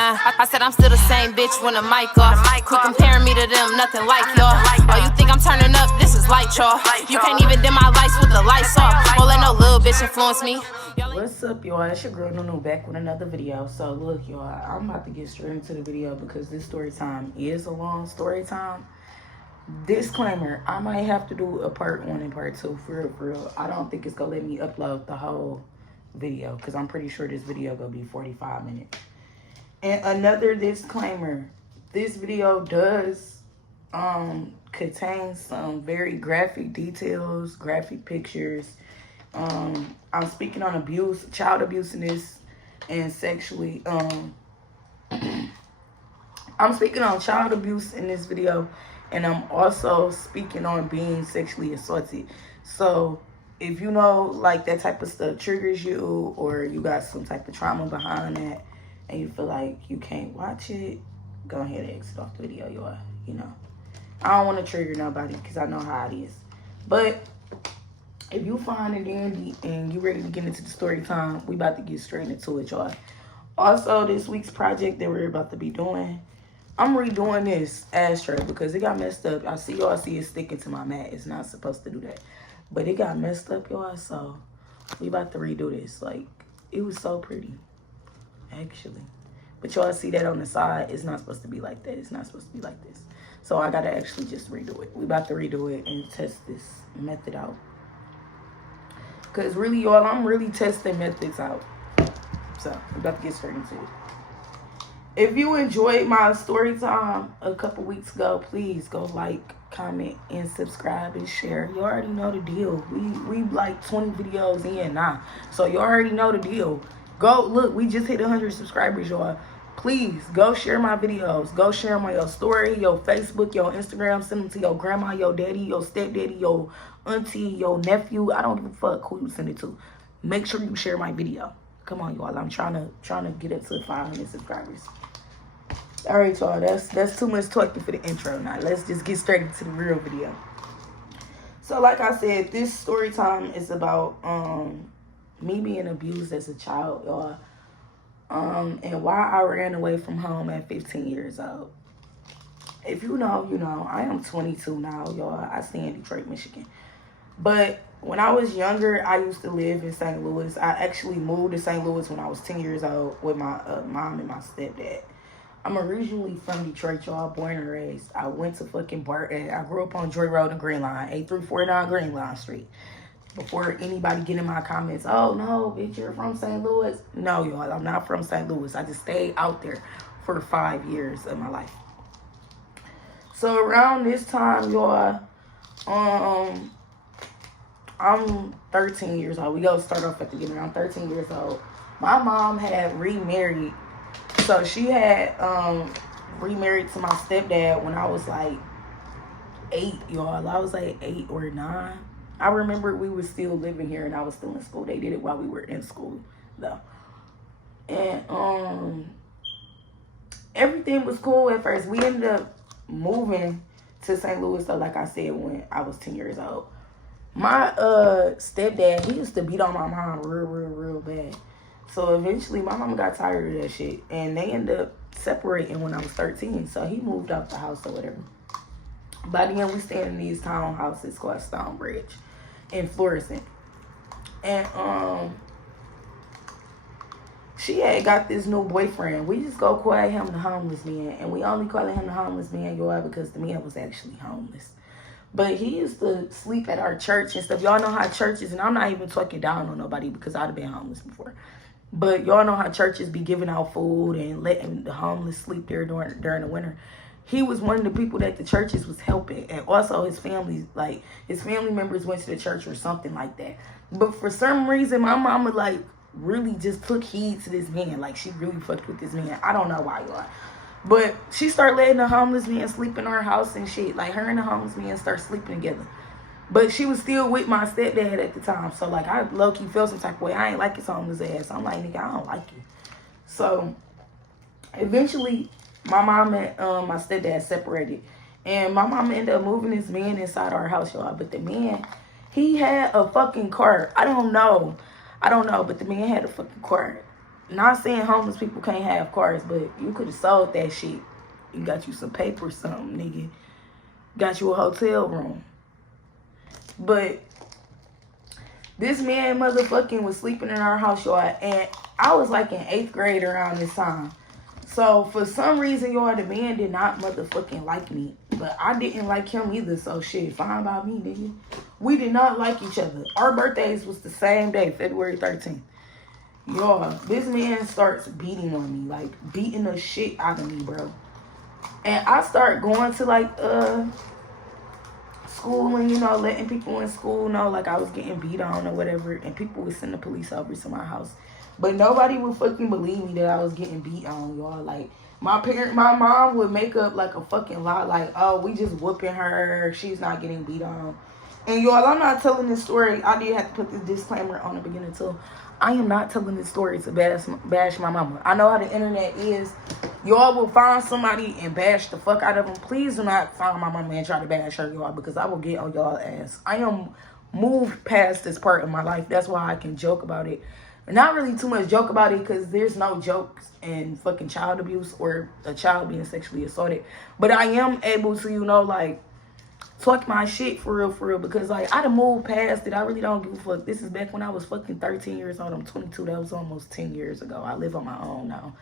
I said I'm still the same bitch when the mic off. Quit comparing me to them, nothing like y'all. Oh, you think I'm turning up? This is light, y'all. You can't even dim my lights with the lights off. Won't let no little bitch influence me. What's up, y'all? It's your girl Nunu back with another video. So look, y'all, I'm about to get straight into the video because this story time is a long story time. Disclaimer, I might have to do a part 1 and part 2 for real. I don't think it's gonna let me upload the whole video because I'm pretty sure this video gonna be 45 minutes. And another disclaimer, this video does contain some very graphic details, graphic pictures. I'm speaking on abuse, child abuse in this, and sexually I'm speaking on child abuse in this video, and I'm also speaking on being sexually assaulted. So if you know like that type of stuff triggers you, or you got some type of trauma behind that and you feel like you can't watch it, go ahead and exit off the video, y'all. You know, I don't want to trigger nobody because I know how it is. But if you find it dandy and you ready to get into the story time, we about to get straight into it, y'all. Also, this week's project that we're about to be doing, I'm redoing this ashtray because it got messed up. I see y'all see it sticking to my mat. It's not supposed to do that. But it got messed up, y'all, so we about to redo this. Like, it was so pretty, actually. But y'all see that on the side, it's not supposed to be like that. It's not supposed to be like this. So I gotta actually just redo it. We about to redo it and test this method out. Because really, y'all, I'm really testing methods out. So, we're about to get straight into it. If you enjoyed my story time a couple weeks ago, please go like, comment, and subscribe and share. You already know the deal. We like 20 videos in now. So, you already know the deal. Go, look, we just hit 100 subscribers, y'all. Please, go share my videos. Go share them on your story, your Facebook, your Instagram. Send them to your grandma, your daddy, your stepdaddy, your auntie, your nephew. I don't give a fuck who you send it to. Make sure you share my video. Come on, y'all. I'm trying to get it to 500 subscribers. All right, y'all. That's too much talking for the intro. Now let's just get straight into the real video. So, like I said, this story time is about me being abused as a child, y'all. And why I ran away from home at 15 years old. If you know, you know. I am 22 now, y'all. I stay in Detroit, Michigan. But when I was younger, I used to live in St. Louis. I actually moved to St. Louis when I was 10 years old with my mom and my stepdad. I'm originally from Detroit, y'all, born and raised. I went to fucking Barton. I grew up on Joy Road and Green Line, 8349 Green Line Street. Before anybody get in my comments, oh no, bitch, you're from St. Louis. No, y'all, I'm not from St. Louis. I just stayed out there for 5 years of my life. So around this time, y'all, I'm 13 years old. We go start off at the beginning. I'm 13 years old. My mom had remarried. So she had remarried to my stepdad when I was like 8, y'all. I was like 8 or 9. I remember we were still living here and I was still in school. They did it while we were in school, though. And everything was cool at first. We ended up moving to St. Louis, though, like I said, when I was 10 years old. My stepdad, he used to beat on my mom real bad. So eventually my mom got tired of that shit. And they ended up separating when I was 13. So he moved out the house or whatever. By the end, we stayed in these townhouses called Stonebridge in Florissant. And she had got this new boyfriend. We just go call him the homeless man. And we only call him the homeless man, y'all, because the man was actually homeless. But he used to sleep at our church and stuff. Y'all know how churches, and I'm not even talking down on nobody because I'd have been homeless before. But y'all know how churches be giving out food and letting the homeless sleep there during the winter. He was one of the people that the churches was helping. And also his family, like, his family members went to the church or something like that. But for some reason, my mama, like, really just took heed to this man. Like, she really fucked with this man. I don't know why, y'all. But she started letting the homeless man sleep in her house and shit. Like, her and the homeless man start sleeping together. But she was still with my stepdad at the time. So, like, I low-key felt some type of way. I ain't like his homeless ass. I'm like, nigga, I don't like you. So, eventually, my mom and my stepdad separated. And my mom ended up moving this man inside our house, y'all. But the man, he had a fucking car. I don't know. But the man had a fucking car. not saying homeless people can't have cars, but you could have sold that shit. You got you some paper or something, nigga. Got you a hotel room. But this man motherfucking was sleeping in our house, y'all. And I was like in 8th grade around this time. So for some reason, y'all, the man did not motherfucking like me. But I didn't like him either. So shit, fine by me, nigga. We did not like each other. Our birthdays was the same day, February 13th. Y'all, this man starts beating on me. Like, beating the shit out of me, bro. And I start going to, like, school and, you know, letting people in school know, like, I was getting beat on or whatever. And people would send the police over to my house. But nobody would fucking believe me that I was getting beat on, y'all. Like, my mom would make up, like, a fucking lie. Like, oh, we just whooping her. She's not getting beat on. And, y'all, I'm not telling this story. I did have to put this disclaimer on the beginning, too. I am not telling this story to bash my mama. I know how the internet is. Y'all will find somebody and bash the fuck out of them. Please do not find my mama and try to bash her, y'all, because I will get on y'all ass. I am moved past this part of my life. That's why I can joke about it. Not really too much joke about it, because there's no jokes in fucking child abuse or a child being sexually assaulted. But I am able to, you know, like, talk my shit for real, because, like, I done moved past it. I really don't give a fuck. This is back when I was fucking 13 years old. I'm 22. That was almost 10 years ago. I live on my own now.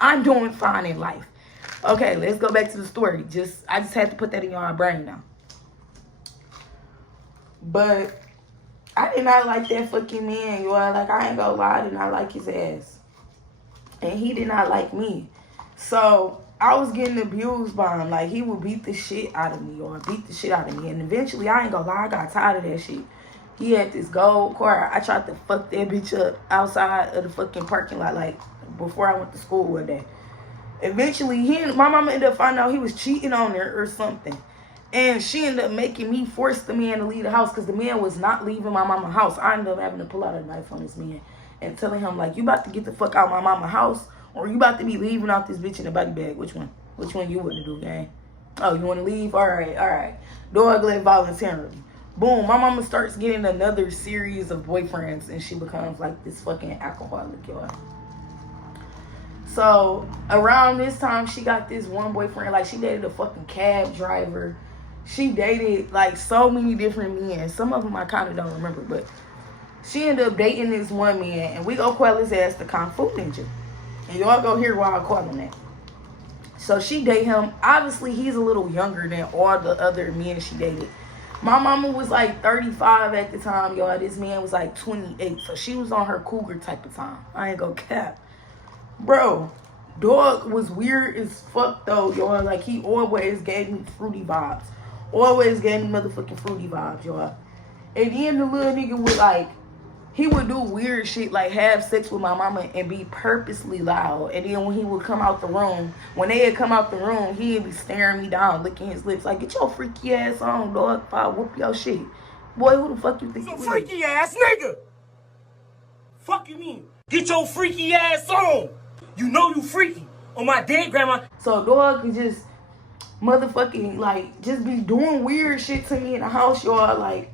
I'm doing fine in life. Okay, let's go back to the story. I just had to put that in your brain now. But I did not like that fucking man, y'all. Like, I ain't gonna lie, I did not like his ass. And he did not like me. So I was getting abused by him. Like, he would beat the shit out of me, or beat the shit out of me. And eventually, I ain't gonna lie, I got tired of that shit. He had this gold car. I tried to fuck that bitch up outside of the fucking parking lot, like, before I went to school one day. Eventually, my mama ended up finding out he was cheating on her or something. And she ended up making me force the man to leave the house, because the man was not leaving my mama's house. I ended up having to pull out a knife on this man and telling him, like, you about to get the fuck out of my mama's house, or you about to be leaving out this bitch in a body bag. Which one? Which one you want to do, gang? Oh, you want to leave? All right. Dog left voluntarily. Boom. My mama starts getting another series of boyfriends, and she becomes like this fucking alcoholic, y'all. So around this time, she got this one boyfriend. Like, she dated a fucking cab driver. She dated like so many different men. Some of them I kind of don't remember, but she ended up dating this one man, and we go call his ass the Kung Fu Ninja. And y'all go hear why I call him that. So she dated him. Obviously, he's a little younger than all the other men she dated. My mama was like 35 at the time, y'all. This man was like 28. So she was on her cougar type of time. I ain't gonna cap. Bro, dog was weird as fuck, though, y'all. Like, he always gave me fruity vibes. Always gave me motherfucking fruity vibes, y'all. And then the little nigga would, like, he would do weird shit, like have sex with my mama and be purposely loud. And then when he would come out the room, when they had come out the room, he'd be staring me down, licking his lips, like, get your freaky ass on, dog, if I whoop your shit. Boy, who the fuck you think you is? Freaky ass nigga! Fuck you mean? Get your freaky ass on! You know you freaky. On my dead grandma. So dog could just motherfucking, like, just be doing weird shit to me in the house, y'all. Like,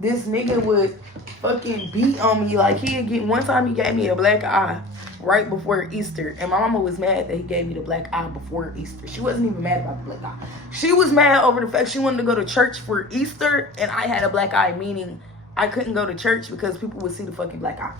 this nigga would fucking beat on me. Like, one time he gave me a black eye right before Easter. And my mama was mad that he gave me the black eye before Easter. She wasn't even mad about the black eye. She was mad over the fact she wanted to go to church for Easter, and I had a black eye, meaning I couldn't go to church because people would see the fucking black eye.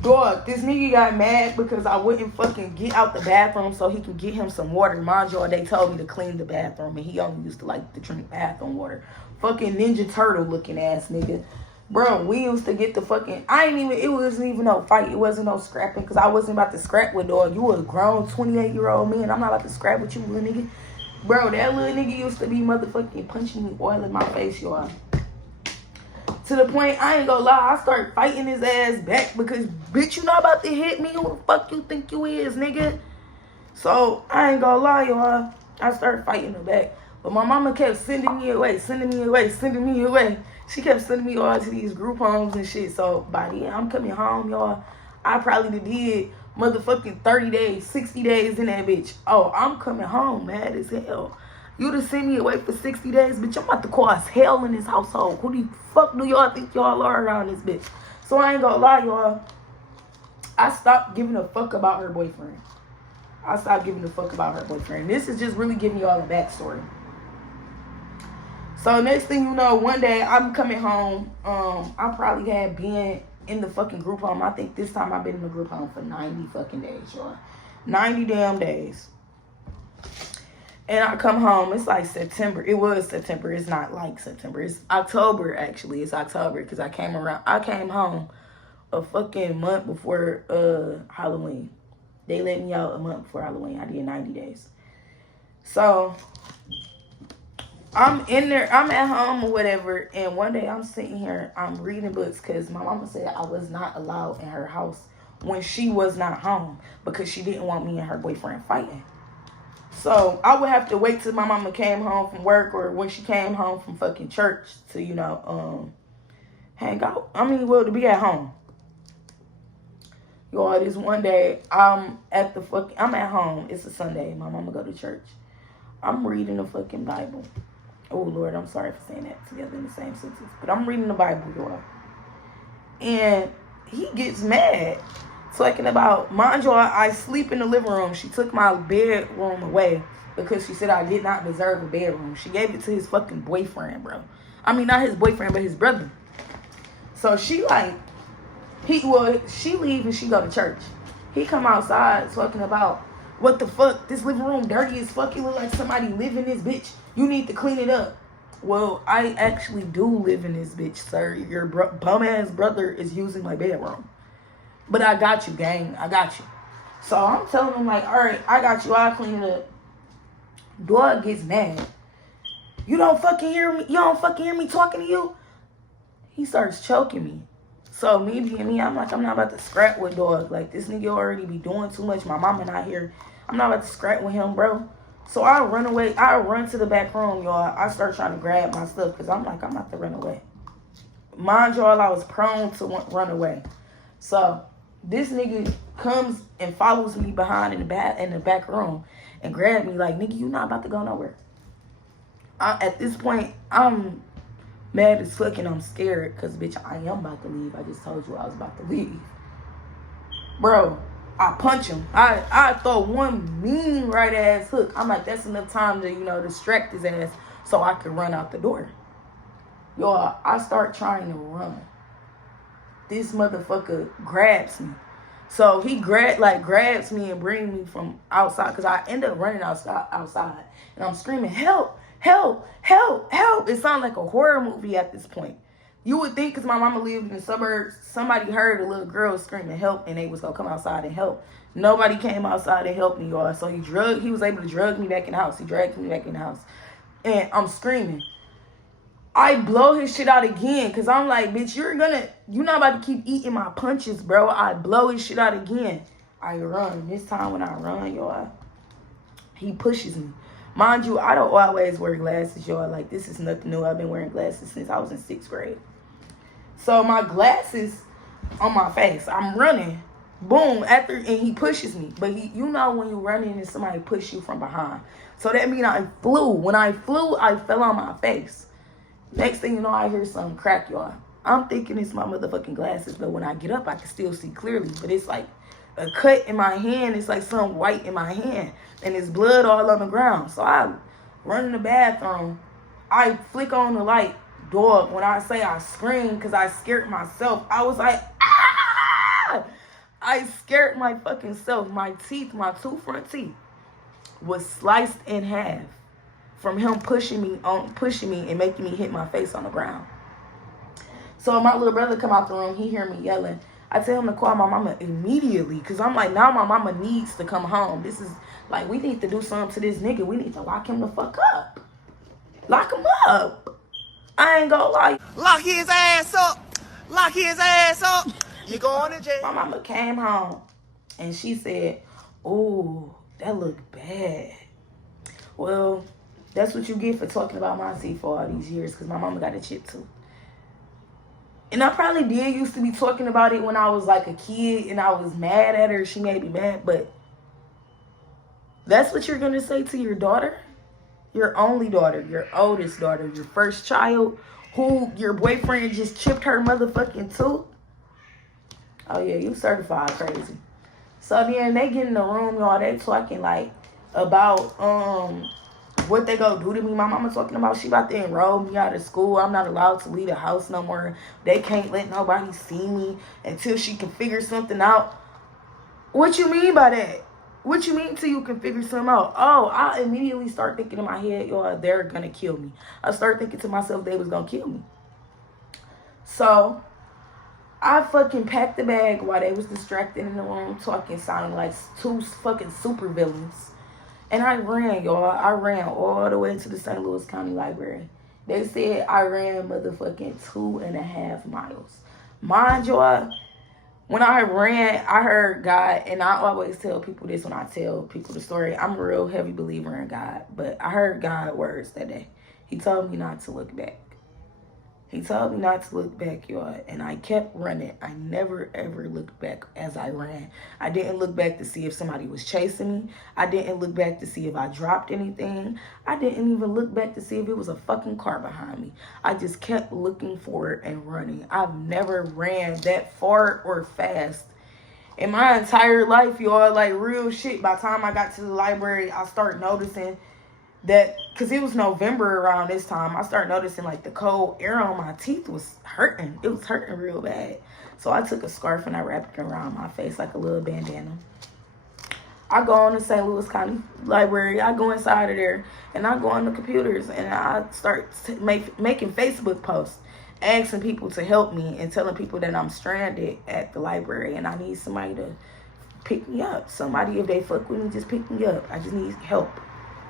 Dog, this nigga got mad because I wouldn't fucking get out the bathroom so he could get him some water. Mind y'all, they told me to clean the bathroom, and he only used to like to drink bathroom water. Fucking Ninja Turtle looking ass nigga. Bro, we used to get the fucking, it wasn't even no fight. It wasn't no scrapping, because I wasn't about to scrap with dog. You a grown 28-year-old man. I'm not about to scrap with you, little nigga. Bro, that little nigga used to be motherfucking punching me oil in my face, y'all. To the point, I ain't gonna lie, I start fighting his ass back because, bitch, you not about to hit me. Who the fuck you think you is, nigga? So, I ain't gonna lie, y'all. I started fighting her back. But my mama kept sending me away. She kept sending me all to these group homes and shit. So, by the end, I'm coming home, y'all. I probably did motherfucking 30 days, 60 days in that bitch. Oh, I'm coming home mad as hell. You done send me away for 60 days, bitch. I'm about to cause hell in this household. Who the fuck do y'all think y'all are around this bitch? So I ain't gonna lie, y'all. I stopped giving a fuck about her boyfriend. I stopped giving a fuck about her boyfriend. This is just really giving y'all a backstory. So next thing you know, one day I'm coming home. I probably had been in the fucking group home. I think this time I've been in the group home for 90 fucking days, y'all. 90 damn days. And I come home. It's like September. It was September. It's not like September. It's October, actually. It's October because I came home a fucking month before Halloween. They let me out a month before Halloween. I did 90 days. So I'm in there. I'm at home or whatever. And one day I'm sitting here. I'm reading books because my mama said I was not allowed in her house when she was not home because she didn't want me and her boyfriend fighting. So I would have to wait till my mama came home from work or when she came home from fucking church to, you know, hang out. I mean, well, to be at home. Y'all, this one day, I'm at home. It's a Sunday. My mama go to church. I'm reading the fucking Bible. Oh, Lord, I'm sorry for saying that together in the same sentence. But I'm reading the Bible, y'all. And he gets mad. Talking about, mind y'all, I sleep in the living room. She took my bedroom away because she said I did not deserve a bedroom. She gave it to his fucking boyfriend, bro. I mean, not his boyfriend, but his brother. So she like, she leave and she go to church. He come outside talking about, what the fuck? This living room dirty as fuck. It look like somebody live in this bitch. You need to clean it up. Well, I actually do live in this bitch, sir. Your bum-ass brother is using my bedroom. But I got you, gang. I got you. So I'm telling him, like, all right, I got you. I'll clean it up. Dog gets mad. You don't fucking hear me? You don't fucking hear me talking to you? He starts choking me. So me being me, I'm like, I'm not about to scrap with dog. Like, this nigga already be doing too much. My mama not here. I'm not about to scrap with him, bro. So I run away. I run to the back room, y'all. I start trying to grab my stuff because I'm like, I'm about to run away. Mind y'all, I was prone to run away. So this nigga comes and follows me behind in the back room and grab me like, nigga, you not about to go nowhere. At this point, I'm mad as fuck and I'm scared because, bitch, I am about to leave. I just told you I was about to leave. Bro, I punch him. I throw one mean right ass hook. I'm like, that's enough time to, you know, distract his ass so I can run out the door. Y'all, I start trying to run. This motherfucker grabs me. So he grabs me and brings me from outside because I end up running outside and I'm screaming, help, help, help, help. It sounds like a horror movie at this point. You would think because my mama lived in the suburbs, somebody heard a little girl screaming help and they was going to come outside and help. Nobody came outside and helped me, y'all. So he was able to drug me back in the house. He dragged me back in the house. And I'm screaming. I blow his shit out again because I'm like, bitch, you're not about to keep eating my punches, bro. I blow his shit out again. I run. This time when I run, y'all, he pushes me. Mind you, I don't always wear glasses, y'all. Like, this is nothing new. I've been wearing glasses since I was in 6th grade. So my glasses on my face. I'm running. Boom. And he pushes me. But you know when you're running and somebody push you from behind. So that means I flew. When I flew, I fell on my face. Next thing you know, I hear something crack, y'all. I'm thinking it's my motherfucking glasses, but when I get up, I can still see clearly. But it's like a cut in my hand. It's like something white in my hand. And it's blood all on the ground. So I run in the bathroom. I flick on the light. Dog, when I say I screamed because I scared myself, I was like, ah! I scared my fucking self. My teeth, my 2 front teeth was sliced in half. From him pushing me and making me hit my face on the ground. So my little brother come out the room. He hear me yelling. I tell him to call my mama immediately. Because I'm like, now my mama needs to come home. This is like, we need to do something to this nigga. We need to lock him the fuck up. Lock him up. I ain't gonna lie. Lock his ass up. Lock his ass up. You going to jail. My mama came home. And she said, oh, that looked bad. Well, that's what you get for talking about my teeth for all these years, because my mama got a chip too. And I probably did used to be talking about it when I was like a kid and I was mad at her. She made me mad, but that's what you're going to say to your daughter? Your only daughter, your oldest daughter, your first child, who your boyfriend just chipped her motherfucking tooth? Oh yeah, you certified crazy. So then they get in the room, y'all, they talking like about what they gonna do to me. My mama talking about she about to enroll me out of school. I'm not allowed to leave the house no more. They can't let nobody see me until she can figure something out. What you mean by that? What you mean till you can figure something out? Oh, I immediately start thinking in my head, y'all, they're gonna kill me. I start thinking to myself they was gonna kill me. So I fucking packed the bag while they was distracted in the room talking, sounding like two fucking super villains. And I ran, y'all. I ran all the way to the St. Louis County Library. They said I ran motherfucking 2.5 miles. Mind y'all, when I ran, I heard God, and I always tell people this when I tell people the story. I'm a real heavy believer in God, but I heard God words that day. He told me not to look back. He told me not to look back, y'all, and I kept running. I never, ever looked back as I ran. I didn't look back to see if somebody was chasing me. I didn't look back to see if I dropped anything. I didn't even look back to see if it was a fucking car behind me. I just kept looking forward and running. I've never ran that far or fast in my entire life, y'all. Like, real shit. By the time I got to the library, I started noticing that, because it was November around this time, I started noticing like the cold air on my teeth was hurting. It was hurting real bad. So I took a scarf and I wrapped it around my face like a little bandana. I go on to St. Louis County Library. I go inside of there and I go on the computers and I start making Facebook posts, asking people to help me and telling people that I'm stranded at the library and I need somebody to pick me up. Somebody, if they fuck with me, just pick me up. I just need help.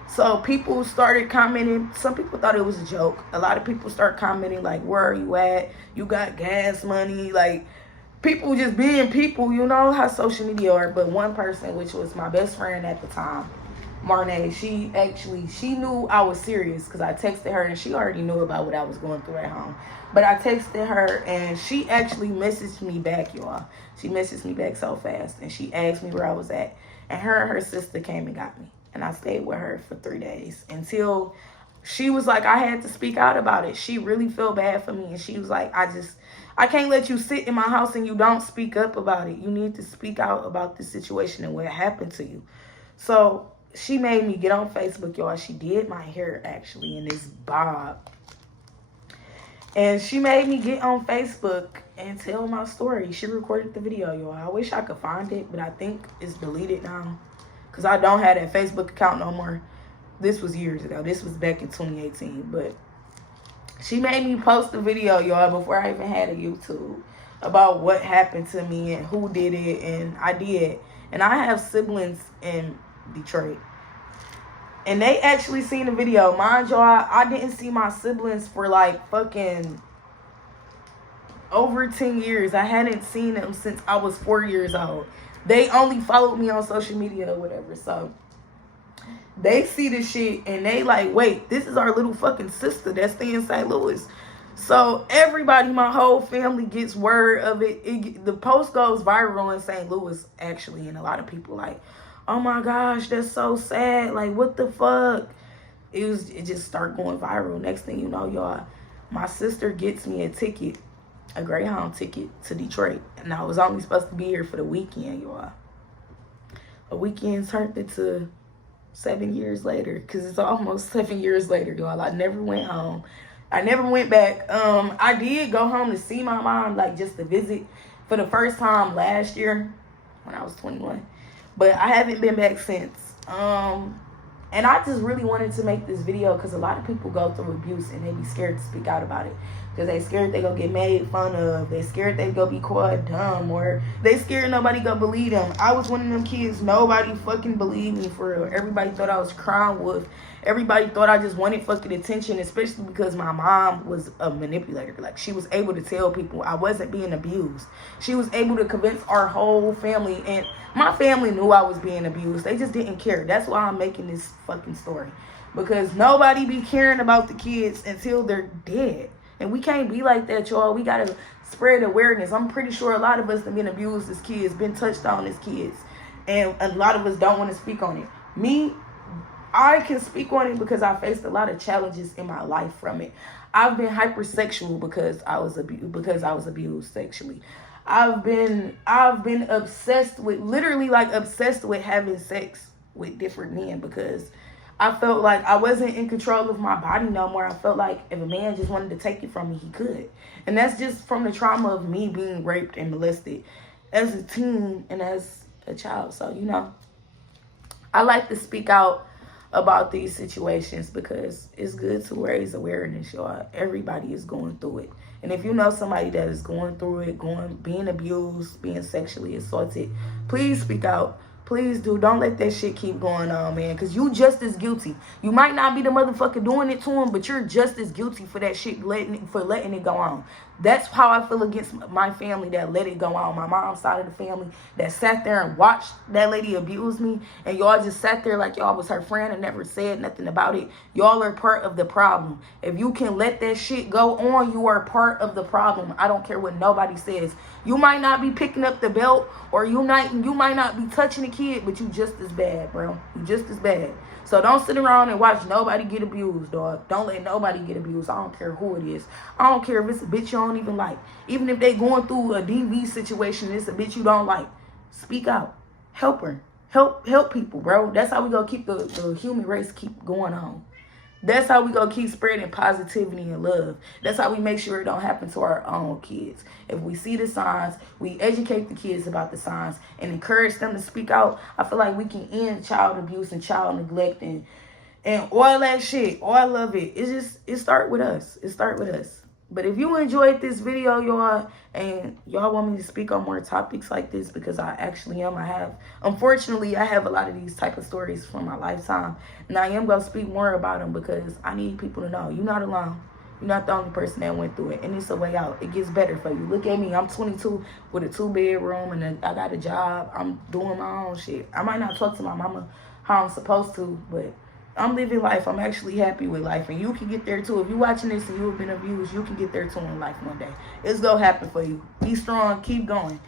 So people started commenting. Some people thought it was a joke. A lot of people start commenting like, where are you at? You got gas money. Like, people just being people. You know how social media are. But one person, which was my best friend at the time, Marnay, she knew I was serious because I texted her and she already knew about what I was going through at home. But I texted her and she actually messaged me back, y'all. She messaged me back so fast and she asked me where I was at. And her sister came and got me. And I stayed with her for 3 days until she was like, I had to speak out about it. She really felt bad for me. And she was like, I can't let you sit in my house and you don't speak up about it. You need to speak out about this situation and what happened to you. So she made me get on Facebook, y'all. She did my hair actually in this bob. And she made me get on Facebook and tell my story. She recorded the video, y'all. I wish I could find it, but I think it's deleted now. Because I don't have that Facebook account no more. This was years ago. This was back in 2018. But she made me post a video, y'all, before I even had a YouTube, about what happened to me and who did it. And I did. And I have siblings in Detroit. And they actually seen the video. Mind y'all, I didn't see my siblings for like fucking over 10 years. I hadn't seen them since I was 4 years old. They only followed me on social media or whatever. So they see the shit and they like, wait, this is our little fucking sister that's in St. Louis. So everybody, my whole family gets word of it. The post goes viral in St. Louis actually. And a lot of people like, oh my gosh, that's so sad. Like, what the fuck? It just started going viral. Next thing you know, y'all, my sister gets me a ticket, a Greyhound ticket to Detroit. And I was only supposed to be here for the weekend, y'all. A weekend turned into 7 years later, because it's almost 7 years later, y'all. I never went home. I never went back. I did go home to see my mom, like just to visit for the first time last year when I was 21. But I haven't been back since. And I just really wanted to make this video because a lot of people go through abuse and they be scared to speak out about it. Because they scared they gonna get made fun of. They scared they gonna be called dumb. Or they scared nobody gonna believe them. I was one of them kids. Nobody fucking believed me for real. Everybody thought I was crying wolf. Everybody thought I just wanted fucking attention. Especially because my mom was a manipulator. Like, she was able to tell people I wasn't being abused. She was able to convince our whole family. And my family knew I was being abused. They just didn't care. That's why I'm making this fucking story. Because nobody be caring about the kids until they're dead. And we can't be like that, y'all. We got to spread awareness. I'm pretty sure a lot of us have been abused as kids, been touched on as kids. And a lot of us don't want to speak on it. Me, I can speak on it because I faced a lot of challenges in my life from it. I've been hypersexual because I was abused sexually. I've been obsessed with, literally like obsessed with having sex with different men because I felt like I wasn't in control of my body no more. I felt like if a man just wanted to take it from me, he could. And that's just from the trauma of me being raped and molested as a teen and as a child. So, you know, I like to speak out about these situations because it's good to raise awareness, y'all. Everybody is going through it. And if you know somebody that is going through it, being abused, being sexually assaulted, please speak out. Please do. Don't let that shit keep going on, man, because you just as guilty. You might not be the motherfucker doing it to him, but you're just as guilty for that shit, letting it go on. That's how I feel against my family that let it go on. My mom's side of the family that sat there and watched that lady abuse me, and y'all just sat there like y'all was her friend and never said nothing about it. Y'all are part of the problem. If you can let that shit go on, you are part of the problem. I don't care what nobody says. You might not be picking up the belt, or you might not be touching a kid, but you just as bad, bro. You just as bad. So don't sit around and watch nobody get abused, dog. Don't let nobody get abused. I don't care who it is. I don't care if it's a bitch you don't even like. Even if they going through a DV situation, it's a bitch you don't like. Speak out. Help her. Help people, bro. That's how we gonna keep the human race keep going on. That's how we gonna keep spreading positivity and love. That's how we make sure it don't happen to our own kids. If we see the signs, we educate the kids about the signs and encourage them to speak out. I feel like we can end child abuse and child neglect and all that shit. All of it. It start with us. It start with us. But if you enjoyed this video, y'all, and y'all want me to speak on more topics like this, because I actually am. Unfortunately, I have a lot of these type of stories from my lifetime. And I am going to speak more about them because I need people to know you're not alone. You're not the only person that went through it. And it's a way out. It gets better for you. Look at me. I'm 22 with a 2-bedroom and I got a job. I'm doing my own shit. I might not talk to my mama how I'm supposed to, but I'm living life. I'm actually happy with life. And you can get there too. If you're watching this and you've been abused, you can get there too in life one day. It's going to happen for you. Be strong. Keep going.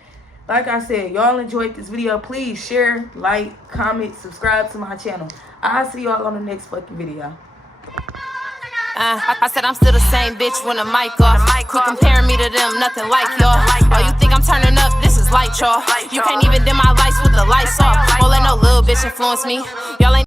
Like I said, y'all enjoyed this video. Please share, like, comment, subscribe to my channel. I'll see y'all on the next fucking video. I said I'm still the same bitch when the mic off. Quit comparing me to them, nothing like y'all. Oh, you think I'm turning up? This is light, y'all. You can't even dim my lights with the lights off. Won't let no little bitch influence me. Y'all ain't